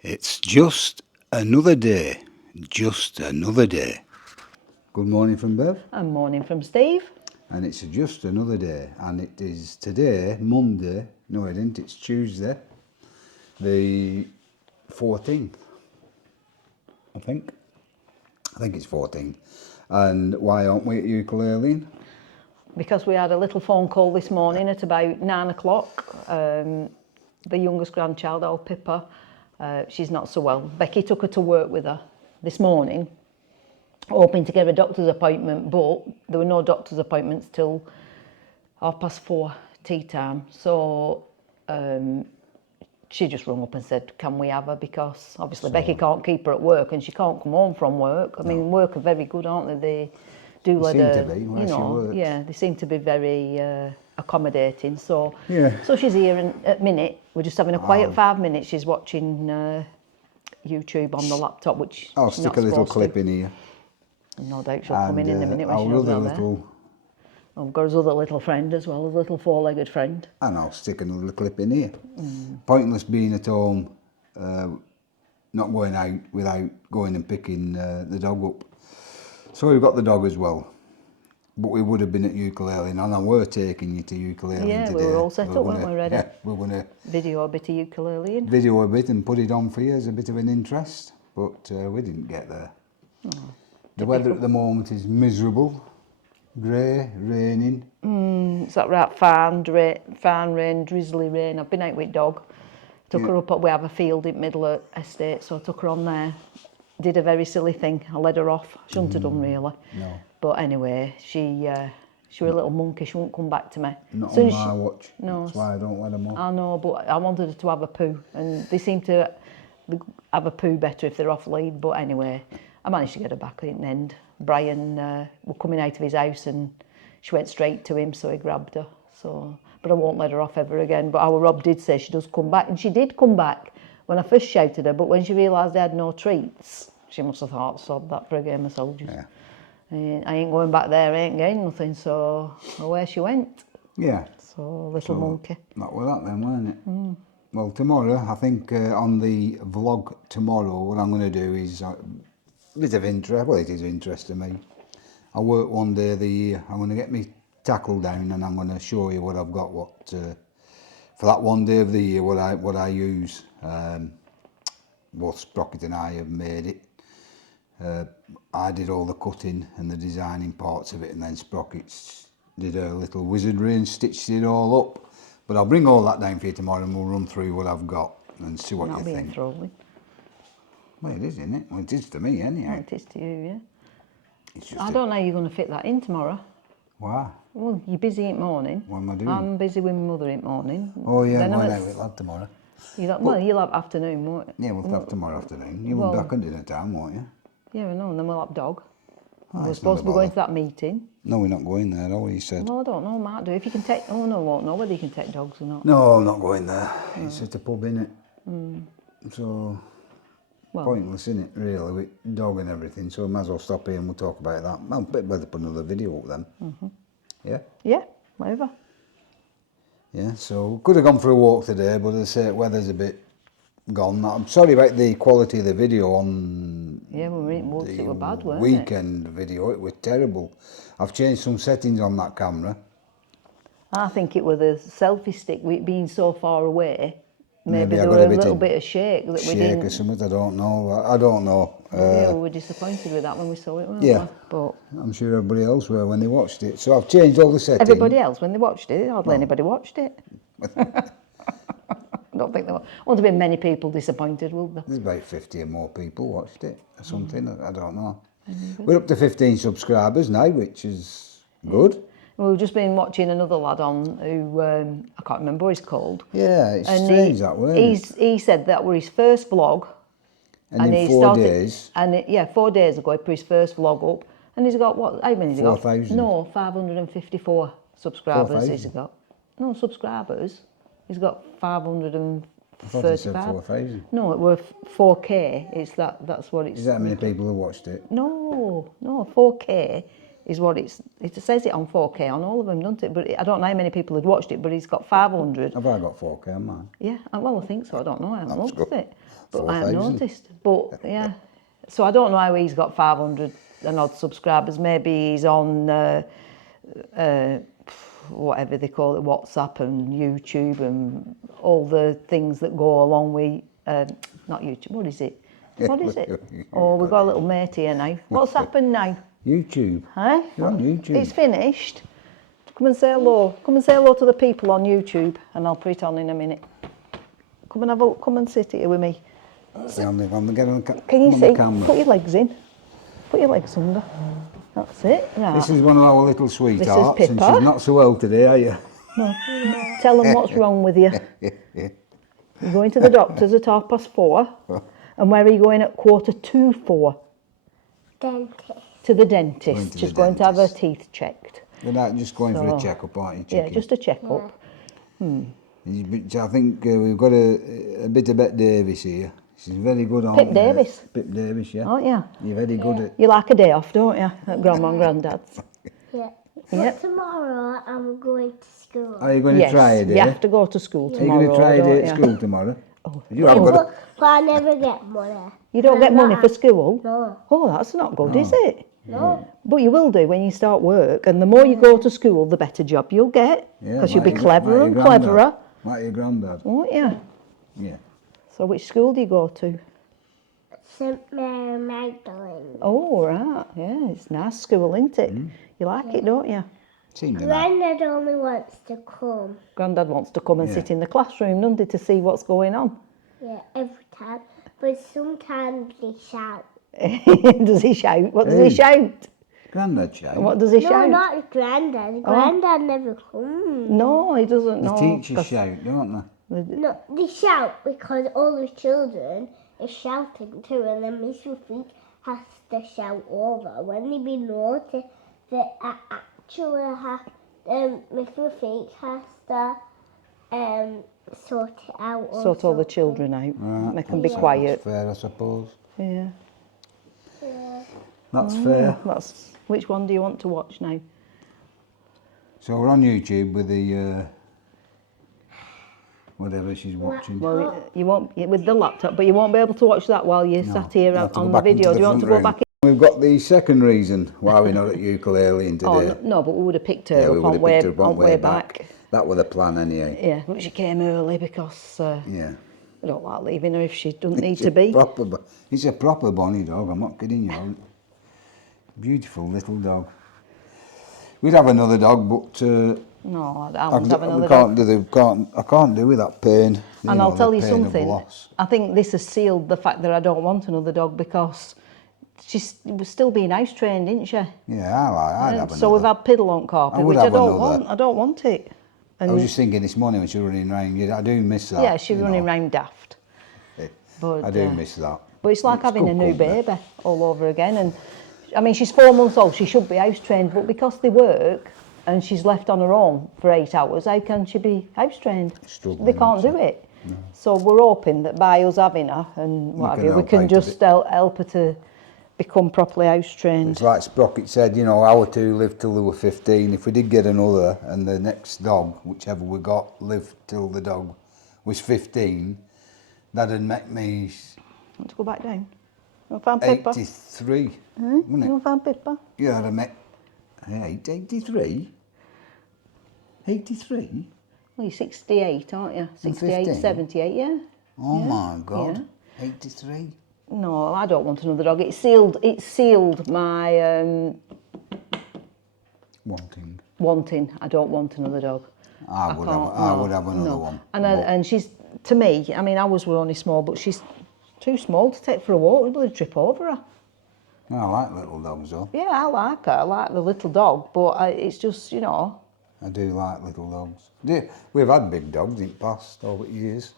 It's just another day. Just another day. Good morning from Bev. And morning from Steve. And it's just another day. And it is today, Monday. No, it isn't. It's Tuesday, the 14th. I think it's 14th. And why aren't we at ukulele? Because we had a little phone call this morning at about 9 o'clock. The youngest grandchild, old Pippa, she's not so well. Becky took her to work with her this morning, hoping to get a doctor's appointment, but there were no doctor's appointments till 4:30 tea time. So she just rung up and said, can we have her? Because obviously Becky can't keep her at work and she can't come home from work. I mean, work are very good, aren't they? They do let her, you know, yeah, they seem to be very accommodating. So, yeah. So she's here, and at minute we're just having a quiet 5 minutes. She's watching YouTube on the laptop, which I'll stick a little clip in here. No doubt she'll come in a minute when she knows other that there. I've got his other little friend as well, his little four-legged friend. And I'll stick another clip in here. Pointless being at home, not going out without going and picking the dog up. So we've got the dog as well. But we would have been at ukulele, and I were taking you to ukulele Yeah, today. we were all set up, weren't we, ready? Yeah, we're going to video a bit of ukulele in. video a bit and put it on for you as a bit of an interest, but we didn't get there. The weather at the moment is miserable, grey, raining. It's that right, fine rain, drizzly rain. I've been out with dog. Took her up, we have a field in middle of estate, so I took her on there. Did a very silly thing. I led her off. Shouldn't have done, really. No. But anyway, she was a little monkey. She won't come back to me. Not on my watch. No. That's why I don't let them off. I know, but I wanted her to have a poo, and they seem to have a poo better if they're off lead. But anyway, I managed to get her back in the end. Brian were coming out of his house, and she went straight to him, so he grabbed her. So, but I won't let her off ever again. But our Rob did say she does come back, and she did come back when I first shouted her. But when she realised they had no treats, she must have thought, sod that for a game of soldiers. Yeah. I ain't going back there, I ain't getting nothing, so away she went. Yeah. So, little monkey. That was that then, weren't it? Well, tomorrow, I think on the vlog tomorrow, what I'm going to do is a bit of interest. Well, it is interest to me. I work one day of the year. I'm going to get me tackle down, and I'm going to show you what I've got. For that one day of the year, what I use. Both Sprocket and I have made it. I did all the cutting and the designing parts of it, and then Sprockets did a little wizardry and stitched it all up. But I'll bring all that down for you tomorrow, and we'll run through what I've got and see what you think. Enthralling. Well, it is, isn't it? Well, it is to me, anyhow. Well, it is to you, yeah. It's just I don't know how you're going to fit that in tomorrow. Why? Well, you're busy in the morning. What am I doing? I'm busy with my mother in the morning. Oh, yeah, I'm going out with lad tomorrow. You'll have afternoon, won't you? Yeah, we'll have tomorrow afternoon. You won't be back at dinner time, won't you? Yeah, I know, and then we'll have dog. Oh, We're supposed to be going to that meeting. No, we're not going there, are we? He said. Well, I don't know, might do. If you can take... Oh, no, I won't know whether you can take dogs or not. No, I'm not going there. It's at a pub, innit? So, pointless, innit, really, with dog and everything. So we might as well stop here and we'll talk about that. I'll better put another video up then. Yeah? Yeah, whatever. Yeah, so could have gone for a walk today, but as I say, weather's a bit gone. I'm sorry about the quality of the video on Yeah, we were in woods, it were bad, weren't weekend video. It was terrible. I've changed some settings on that camera. I think it was the selfie stick, with it being so far away. Maybe I there got were a a bit little of bit of shake that we Shake didn't... or something, I don't know. I don't know. Yeah, we were disappointed with that when we saw it, weren't Yeah. we? But I'm sure everybody else were when they watched it. So I've changed all the settings. everybody else, when they watched it, hardly anybody watched it. I don't think there won't have been many people disappointed, will there? There's about 50 or more people watched it or something. I don't know. We're up to 15 subscribers now, which is good. We've just been watching another lad on who, I can't remember what he's called. Yeah, it's strange that, weren't it? He said that were his first vlog. And in 4 days... And 4 days ago he put his first vlog up. And he's got, what, how many has he got? 4,000. No, 554 subscribers 4,000. he's got. No, subscribers. He's got 535. I thought he said 4,000. No, it were 4K. That's what it's... Is that how many people have watched it? No, 4K is what it says it on 4K on all of them, doesn't it? But I don't know how many people had watched it, but he's got 500. Have I got 4K on mine? Yeah, well, I think so. I don't know. I haven't That's looked good. at it, but I haven't 4,000. noticed. But yeah, so I don't know how he's got 500 and odd subscribers. Maybe he's on whatever they call it, WhatsApp and YouTube and all the things that go along with not YouTube. What is it? What is it? Oh, we've got a little mate here now. What's happened now? YouTube. Huh? You're on YouTube. It's finished. Come and say hello. Come and say hello to the people on YouTube, and I'll put it on in a minute. Come and come and sit here with me. Get on the Can you on see? the camera. Put your legs in. Put your legs under. That's it. Right. This is one of our little sweethearts, and Pippa. she's not so well today, are you? No. Tell them what's wrong with you. You're going to the doctor's at 4:30, and where are you going at 4:45? Dentist. To the dentist. Going to She's the going to have her dentist. teeth checked. You're not just going for a So, check-up, aren't you, Yeah, chicken? just a check-up. I think we've got a bit of Bette Davis here. She's very good on... Pip Davis. Pip Davis, yeah. Aren't you? You're very good at... You like a day off, don't you? At Grandma and Granddad's. Yeah. Yeah. But tomorrow I'm going to school. Are you going to Yes, try a day? you have to go to school Are you tomorrow. going to try a day don't at you? school tomorrow? Oh. You haven't got a... But I never get money. You don't get money for school? No. Oh, that's not good, is it? No. But you will do when you start work, and the more you go to school, the better job you'll get, Yeah, because you'll be like cleverer your and granddad. cleverer, Like your granddad. won't you? Yeah. So which school do you go to? St. Mary Magdalene. Oh, right, yeah, it's a nice school, isn't it? You like it, don't you? Seemed to know. Granddad only wants to come. Granddad wants to come and Yeah. sit in the classroom, doesn't he, to see what's going on? Yeah, every time. But sometimes they shout. Does he shout? What does Hey. he shout? Granddad shout. What does he No, shout? not Granddad. Granddad never comes. No, he doesn't The know. teachers 'cause shout, don't they? No, they shout because all the children are shouting too, and then Miss Rafik has to shout over. When they be naughty, they actually have, Miss Rafik has to sort it out. or Sort all the something. children out, Right. make them be Yeah. quiet. That's fair, I suppose. Yeah, Yeah. That's fair. that's. Which one do you want to watch now? So we're on YouTube with the... whatever she's watching. Well, you won't with the laptop, but you won't be able to watch that while you're sat here You have to on go the back into video. Do you want to front go room. back? We've got the second reason why we're not at ukulele in Oh today. no, but we would have picked her Yeah, we up would on have way picked her up on way back. That was the plan anyway. Yeah, but she came early because Yeah. I don't like leaving her if she doesn't need to be. It's a proper bonny dog, I'm not kidding you. Beautiful little dog. We'd have another dog, but No, I won't have another we dog. I can't do with that pain. And I'll tell you the pain of something. loss. I think this has sealed the fact that I don't want another dog because she was still being house trained, isn't she? Yeah, I'd have So we've another. had piddle on carpet, I would which I have don't another. want. I don't want it. I was just thinking this morning when she was running around, I do miss that. Yeah, she's you running know. round daft. But, I do miss that. But it's like having good a new company. baby all over again. And I mean, she's 4 months old. She should be house trained, but because they work and she's left on her own for 8 hours, how can she be house trained? Struggling, They can't isn't do it. So we're hoping that by us having her and what have can you, we help can out a just bit. help her to become properly house trained. It's like Sprocket said, you know, our two lived till they were 15. If we did get another and the next dog, whichever we got, lived till the dog was 15, that'd make me Want to go back down? You want to find Pippa? 83. You Wouldn't it? want to find Pippa? Yeah, I'd have met 83. 83? Well, you're 68, aren't you? 68, 15? 78, yeah. Oh Yeah, my God. 83. No, I don't want another dog. It sealed my Wanting. wanting. I don't want another dog. I would have another one. And she's, to me, I mean, ours were only small, but she's too small to take for a walk. We'll trip over her. I like little dogs though. Yeah, I like her. I like the little dog, but it's just, you know. I do like little dogs. We've had big dogs in the past over the years.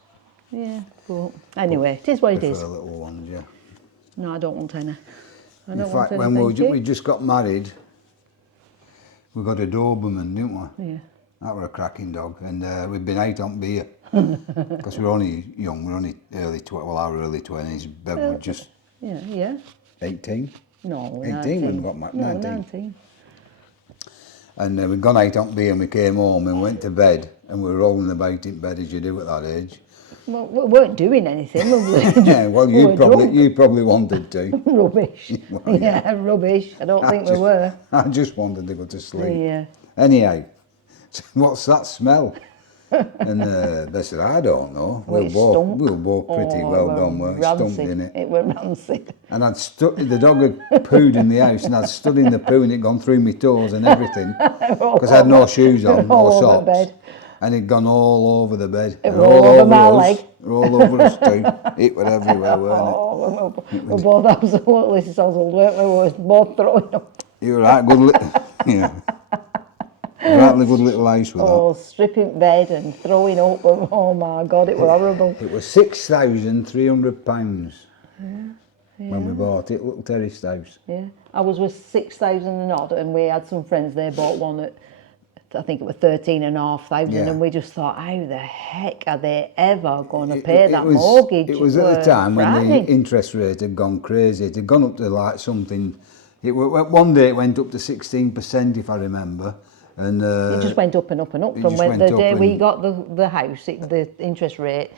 Yeah, but anyway, it is what it is. Prefer little ones, yeah. No, I don't want any. I In don't fact, want when any, we thank you. we just got married, we got a Doberman, didn't we? Yeah. That were a cracking dog, and we've been out on beer because we're only young. We're only our early 20s. Bev was just Yeah. 18. No, 18 when we got married. No, 19. 19. And we'd gone out on beer and we came home and went to bed and we were rolling about in bed as you do at that age. Well, we weren't doing anything, were we? Yeah, well, We were drunk. you probably wanted to. Rubbish. Well, yeah, rubbish. I don't think we were. I just wanted to go to sleep. Yeah. Anyhow, what's that smell? And they said, I don't know. Well, We were stunk. both pretty well done, weren't we? Stunk, didn't it? It were rancid. And I'd the dog had pooed in the house and I'd stood in the poo and it'd gone through my toes and everything. Because I had no shoes on, no all over socks. bed. And it'd gone all over the bed. It was all over my leg. All over us too. It was everywhere, weren't it? Oh, we both absolutely sozzled, weren't we? We were both throwing up. You were right, yeah. Right, a good little house with Oh, stripping bed and throwing up. Oh my God, it was horrible. that. It was £6,300 when we bought it, little terraced house. Yeah, I was with 6,000 and odd, and we had some friends. They bought one at, I think it was 13,500, Yeah. and we just thought, how the heck are they ever going to pay that mortgage? It was at the time when frightening. the interest rate had gone crazy. It had gone up to like something. One day it went up to 16%, if I remember. And It just went up and up and up it from just when went the up day we and- got the house. The interest rate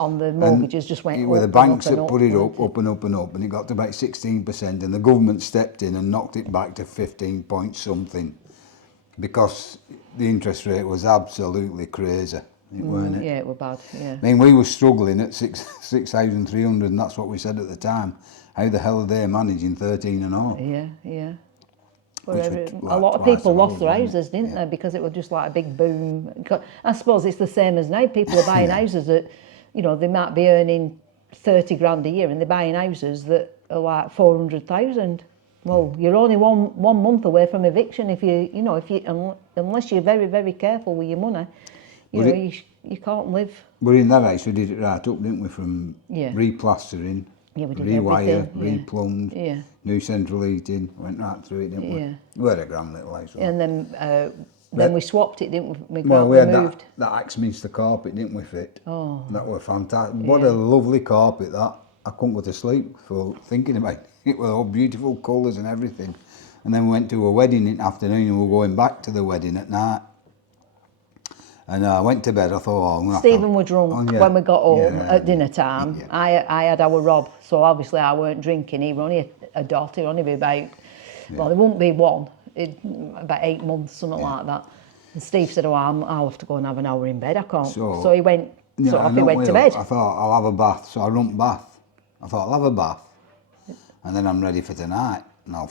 on the mortgages just went it up. were the and banks up that and put it up. up and up and up, and it got to about 16%, and the government stepped in and knocked it back to 15 point something, because the interest rate was absolutely crazy. It weren't it? Yeah, it was bad. Yeah. I mean, we were struggling at 6,300, and that's what we said at the time. How the hell are they managing 13 and all? Yeah, yeah. Which Wherever, was a like lot of twice people the lost road, their wasn't it? houses, didn't Yeah. they? Because it was just like a big boom. I suppose it's the same as now. People are buying houses that, you know, they might be earning 30 grand a year, and they're buying houses that are like 400,000. Well, you're only one month away from eviction if unless you're very, very careful with your money. You can't live. But in that house, we did it right up, didn't we? From Yeah. replastering, Yeah, we did rewire, everything, yeah. replumbed, Yeah. new central heating. Went right through it, didn't we? Yeah. We had a grand little house. And then we swapped it, didn't we? Well, we had moved. that Axminster carpet, didn't we, fit? Oh. That was fantastic. What a lovely carpet that. I couldn't go to sleep for thinking about it. It was all beautiful colours and everything. And then we went to a wedding in the afternoon and we were going back to the wedding at night. And I went to bed, I thought, oh, I'm going to Stephen were drunk when we got home Yeah, at dinner time. yeah. I had our Rob, so obviously I weren't drinking. He was only a daughter, he'd only be about, well, it wouldn't be one, about 8 months, something like that. And Steve said, oh, I'll have to go and have an hour in bed, I can't. So he went, Yeah, off I he went went to bed. I thought, I'll have a bath. So I run bath. I thought, I'll have a bath. And then I'm ready for tonight. Now,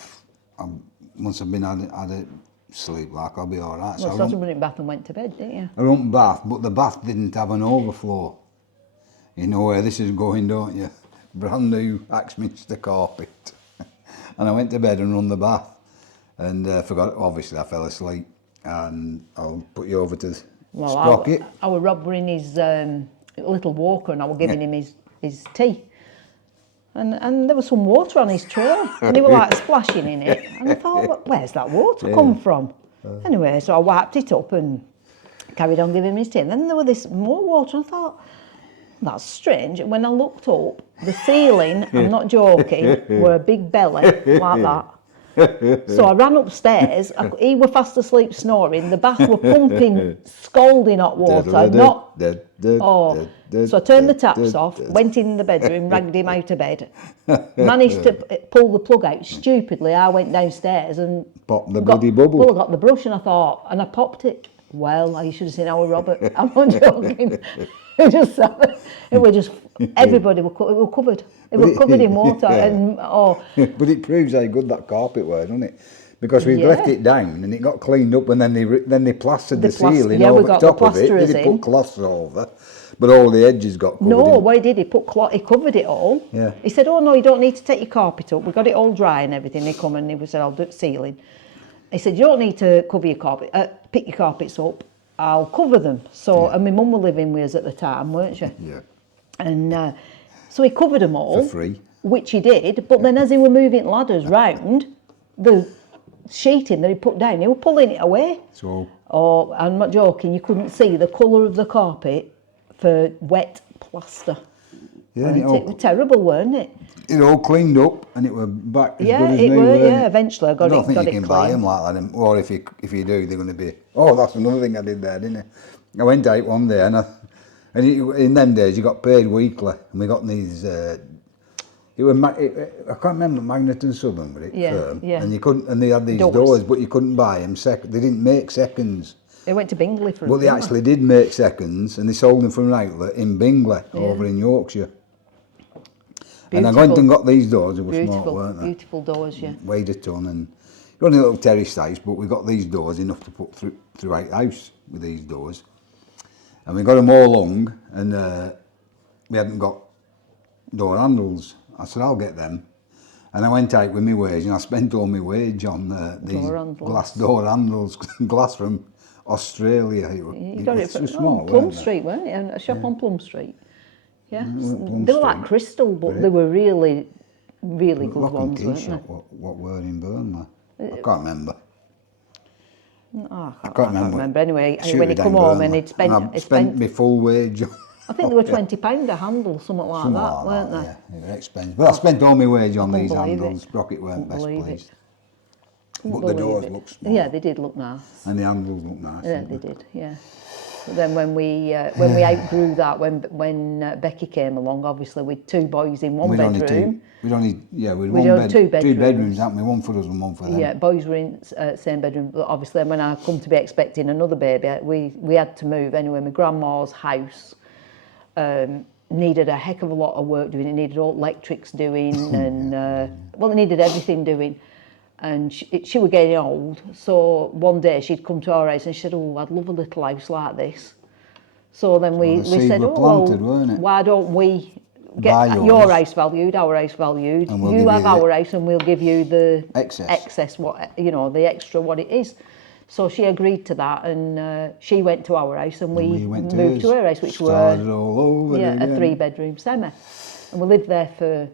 once I've been had a sleep, like, I'll be all right. Well, so I went in bath and went to bed, didn't you? I run bath, but the bath didn't have an overflow. You know where this is going, don't you? Brand new Axminster carpet. And I went to bed and run the bath. And forgot, obviously I fell asleep. And I'll put you over to Sprocket. Our Rob were in his little walker, and I was giving him his tea. And there was some water on his tray, and he was like splashing in it. And I thought, where's that water come from? Anyway, so I wiped it up and carried on giving him his tea. And then there was this more water, and I thought, that's strange. And when I looked up, the ceiling, I'm not joking, were a big belly like that. So I ran upstairs, he were fast asleep snoring, the bath were pumping scalding hot water, so I turned the taps off, went in the bedroom, ragged him out of bed, managed to pull the plug out. Stupidly, I went downstairs and Popped the bloody bubble. Well, I got the brush and I popped it. Well, you should have seen our Robert, I'm not joking. It was just, everybody were covered. It was covered in water and But it proves how good that carpet was, doesn't it? Because we left it down and it got cleaned up, and then they plastered the ceiling over the top of it. Then they put cloths over, but all the edges got covered. No, what he did, he covered it all. Yeah. He said, oh no, you don't need to take your carpet up. We got it all dry and everything. He come and he said, I'll do the ceiling. He said, you don't need to cover your carpet, pick your carpets up. I'll cover them. So, and my mum was living with us at the time, weren't she? Yeah. And so he covered them all. For free. Which he did, but then as he were moving ladders round, the sheeting that he put down, he was pulling it away. So. Oh, I'm not joking, you couldn't see the colour of the carpet for wet plaster. Yeah, Weren't it? It was terrible, weren't it? it all cleaned up and it were back as Yeah, good as it new, were, weren't yeah, it? eventually I I got don't it think you clean. can buy them like that, or if you do, they're going to be. Oh, that's another thing I did there, didn't I? I went out one day in them days you got paid weekly, and we got these. I can't remember Magnet and Southern, but it Yeah, firm, yeah. and you couldn't, and they had these Doors. doors, but you couldn't buy them. They didn't make seconds, It went to Bingley for but them, they didn't actually did make seconds, and they sold them from an outlet in Bingley over in Yorkshire. And I went and got these doors. They were smart, weren't they? Beautiful doors, yeah. Weighed a ton, and you're only a little terrace house, but we got these doors enough to put throughout the house with these doors, and we got them all long, and we hadn't got door handles. I said I'll get them, and I went out with my wage, and I spent all my wage on these glass door handles, glass from Australia. You got it was from smart, Plum weren't they? Street, weren't it? A shop on Plum Street. Yeah, Plum they were like Street, crystal, but they were really, really good Lock and ones, Key weren't shop. they? What were in Burnley? I can't remember. Oh, I can't remember. Anyway, Shoot when it he down come home Burnley. and he'd spent, And I spent my full wage. I think they were £20 a handle, something like Something that, like weren't that, they? yeah. They were expensive. But I spent all my wage on couldn't these believe it. handles. Sprocket weren't best believe it. pleased. Couldn't But the believe doors it. looked small. Yeah, they did look nice. And the handles looked nice. Yeah, didn't they did. Yeah. But then when we outgrew that, when Becky came along, obviously with two boys in one bedroom. We'd had two two bedrooms. bedrooms, hadn't we? One for us and one for them. Yeah, boys were in same bedroom. But obviously, when I come to be expecting another baby, we had to move anyway. My grandma's house needed a heck of a lot of work doing. It needed all electrics doing, and it needed everything doing. And she was getting old, so one day she'd come to our house and she said, "Oh, I'd love a little house like this." So then we said, why don't we get your house valued, our house valued, and we'll you give have you our house and we'll give you the excess, the extra what it is. So she agreed to that, and she went to our house and we moved to her house, which started all over a again. 3-bedroom semi. And we lived there for,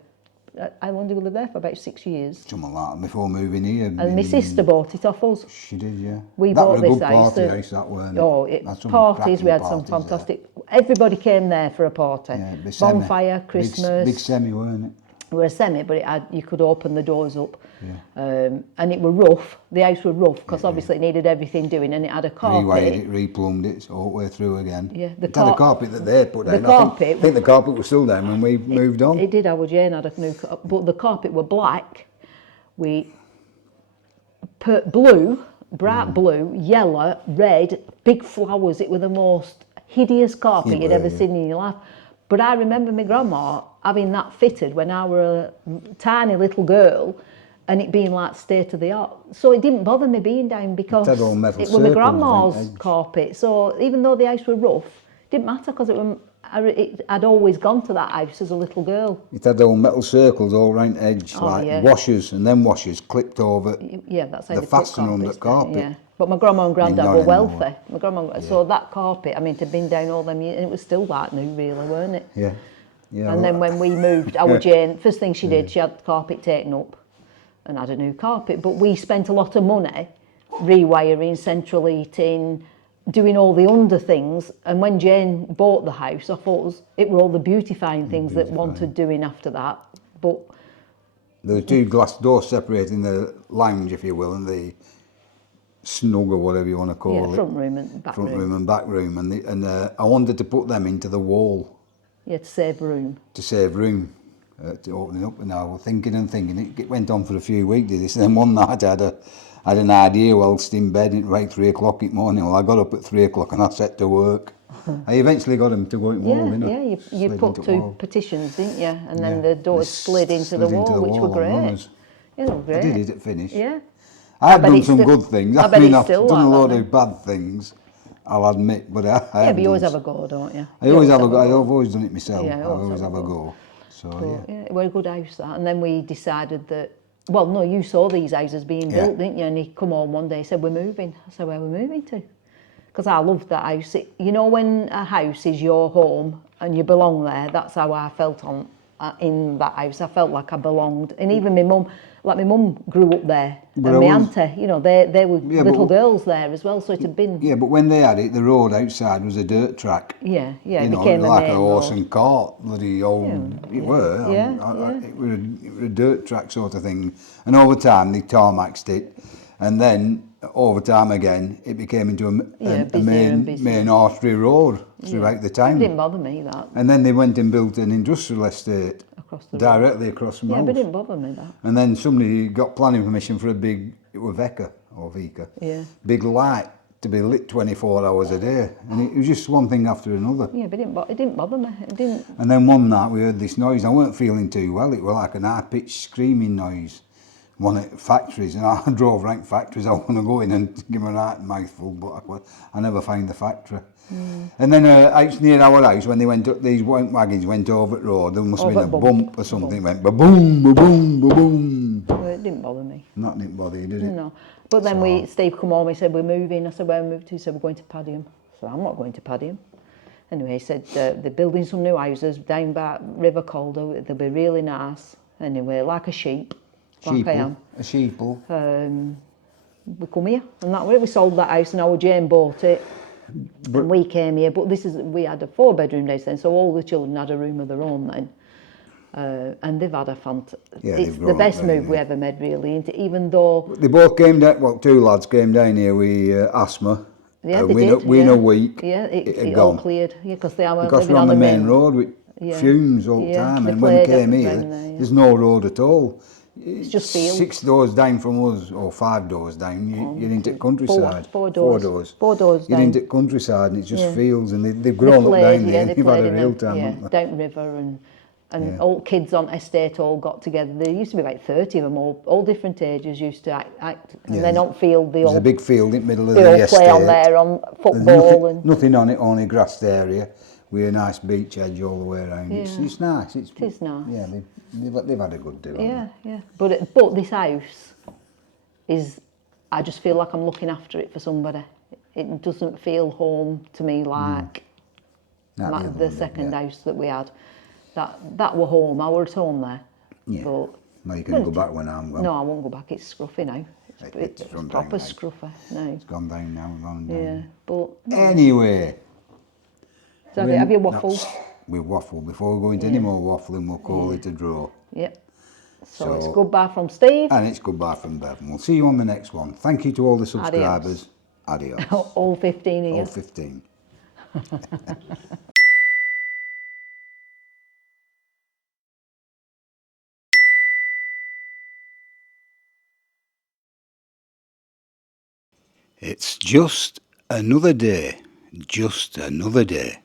how long did we live there for? About 6 years. Something like that, before moving here. And my sister bought it off us. She did, yeah. We that bought was a this good house. Party house, that weren't it? Oh, parties, we had some fantastic. Everybody came there for a party. Yeah, bonfire, Christmas. Big semi, weren't it? It was a semi, but you could open the doors up. Yeah. And it was rough. The house was rough because obviously it needed everything doing, and it had a carpet. Rewired it, replumbed it, all the way through again. Yeah, it had a carpet that they put down. I think the carpet was still down when we moved on. It did. Our Jane had a new carpet, but the carpet were black. We put blue, bright blue, yellow, red, big flowers. It was the most hideous carpet you'd ever seen in your life. But I remember my grandma having that fitted when I was a tiny little girl, and it being like state of the art. So it didn't bother me being down because it was my grandma's carpet. So even though the house was rough, it didn't matter because I'd always gone to that house as a little girl. It had all metal circles all round the edge, washers, and then washers clipped over. Yeah, that's how the fastener on the carpet. Yeah. But my grandma and granddad were wealthy. So that carpet, I mean, it had been down all them years, and it was still that new, really, weren't it? Yeah. Yeah. And then when we moved, our Jane, first thing she did, she had the carpet taken up and had a new carpet. But we spent a lot of money rewiring, central heating, doing all the under things. And when Jane bought the house, I thought it were all the beautifying things that wanted doing after that. But there were two glass doors separating the lounge, if you will, and the snug or whatever you want to call it. Front room and back room. Front room and back room. And I wanted to put them into the wall. Yeah, to save room. To save room. To open it up. And I was thinking. It went on for a few weeks, did this. And then one night I had an idea whilst in bed at about 3 o'clock in the morning. Well, I got up at 3 o'clock and I set to work. I eventually got them to go in wall, didn't I? Yeah, you put two partitions, didn't you? And then the doors slid into the wall, which were great. Yeah, they were great. I did it at finish. Yeah. I've done some good things. I've done a lot of bad things, I'll admit, but but you always have a go, don't you? I've always done it myself. Yeah, I always have a go. So, yeah, it was a good house, that. And then we decided that, well, no, you saw these houses being built, didn't you? And he come home one day and said, we're moving. I said, where are we moving to? Because I loved that house. You know, when a house is your home and you belong there, that's how I felt on in that house. I felt like I belonged. And even my mum, like my mum grew up there. But And I my was- auntie, you know, they were Yeah, little but- girls there as well. So it had been, Yeah, but when they had it, the road outside was a dirt track. yeah, You it know, became a like a main horse road. and cart, bloody old. Yeah, It were. yeah, It were a dirt track sort of thing. And over time, they tarmaxed it, and then over time again, it became into Yeah, a busier and busier. main artery road throughout the It town. didn't bother me that And then they went and built an industrial estate across the road. directly across from Yeah, house. but it didn't bother me that. And then somebody got planning permission for a big, it was Vika, Yeah. big light to be lit 24 hours a day. And it was just one thing after another. Yeah, but it didn't bother me. It didn't. And then one night we heard this noise. I weren't feeling too well. It was like an high-pitched screaming noise. One at factories, and I drove rank factories. I want to go in and give them a right mouthful, but I never found the factory. And then out near our house, when they went up, these wagons went over the road. There must have been a Over bump or something. It went ba-boom, ba-boom, ba-boom. Well, it didn't bother me. Not didn't bother you, did it? No. But then Steve come home, he said, we're moving. I said, where are we moving to? He said, we're going to Padiham. So I'm not going to Padiham. Anyway, he said, they're building some new houses down by River Calder. They'll be really nice. Anyway, like a sheep. Like I am. A sheeple. We come here, and that was it. We sold that house, and our Jane bought it. And we came here, but we had a 4-bedroom house then, so all the children had a room of their own then. And they've had a it's the best move we ever made, really, isn't it? Even though They both came down, well, two lads came down here with asthma. yeah, and they did. within a week, yeah, it had it all gone. cleared. Yeah, because they are Because living we're on the main road. road with fumes all the Yeah, time. they And when we cleared came up here, around there, yeah. there's no road at all. It's just fields. 6 doors down from us, or 5 doors down, you're into the countryside. Four doors. 4 doors You're down. into the countryside and it's just Yeah. fields, and they've grown up down there. they They've had played a in real the, time, haven't they? down river and Yeah. all kids on estate all got together. There used to be like 30 of them, all different ages used to act and Yeah, then on field they There's all a big field in the middle of they the all estate. play on there on There's football nothing on it, only grassed area with a nice beach edge all the way around. It's nice. It is nice. Yeah, they've had a good do. yeah. But this house is, I just feel like I'm looking after it for somebody. It doesn't feel home to me like the second house that we had. That were home. I was at home there. Yeah. But Well, you can go back when I'm gone. no, I won't go back. It's scruffy now. It's It's run proper down now. scruffy now. It's gone down now. Gone down. Yeah, but Anyway, so have you waffled? we waffle. Before we go into any more waffling, we'll call it a draw. Yep. So So- it's goodbye from Steve. And it's goodbye from Bev. And we'll see you on the next one. Thank you to all the subscribers. Adios. All 15 of you. All 15. It's just another day. Just another day.